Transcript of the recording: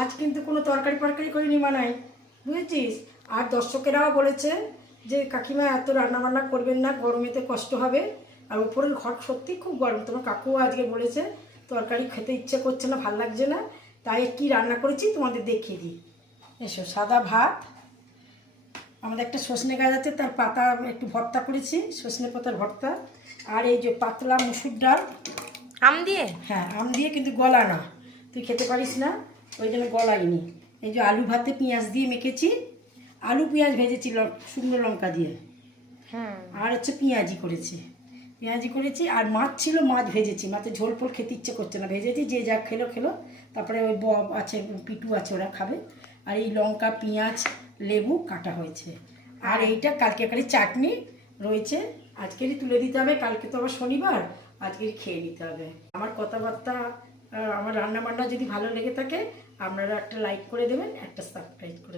আজ কিন্তু কোনো তরকারি ফরকারি করিনি মানাই, বুঝেছিস। আর দর্শকেরাও বলেছে যে কাকিমা এত রান্নাবান্না করবেন না, গরমেতে কষ্ট হবে। আর উপরের ঘর সত্যি খুব গরম, তোমার কাকুও আজকে বলেছে তরকারি খেতে ইচ্ছে করছে না, ভাল লাগছে না। তাই কি রান্না করেছি তোমাদের দেখিয়ে দিই। এসো, সাদা ভাত, আমাদের একটা সজনে গাছ আছে, তার পাতা একটু ভর্তা করেছি, সজনে পাতার ভর্তা। আর এই যে পাতলা মুসুর ডাল আম দিয়ে। হ্যাঁ, আম দিয়ে, কিন্তু গলা না, তুই খেতে পারিস না, ওই জন্য গলাইনি। এই যে আলু ভাতে পেঁয়াজ দিয়ে মেখেছি, আলু পেঁয়াজ ভেজেছি শুকনো লঙ্কা দিয়ে। আর হচ্ছে পেঁয়াজি করেছি। আর মাছ ছিল, মাছ ভেজেছি, মাছের ঝোল ফোল খেতে ইচ্ছে করছে না, ভেজেছি, যে যা খেলো খেলো। তারপরে ওই বব আছে, পিটু আছে, ওরা খাবে। আর এই লঙ্কা পেঁয়াজ লেবু কাটা হয়েছে। আর এইটা কালকেকারই চাটনি রয়েছে, আজকেরই তুলে দিতে হবে, কালকে তো আবার শনিবার, আজকেরই খেয়ে নিতে হবে। আমার কথাবার্তা, আমার রান্না বান্না যদি ভালো লেগে থাকে, আপনারা একটা লাইক করে দেবেন, একটা সাবস্ক্রাইব করে দেবেন।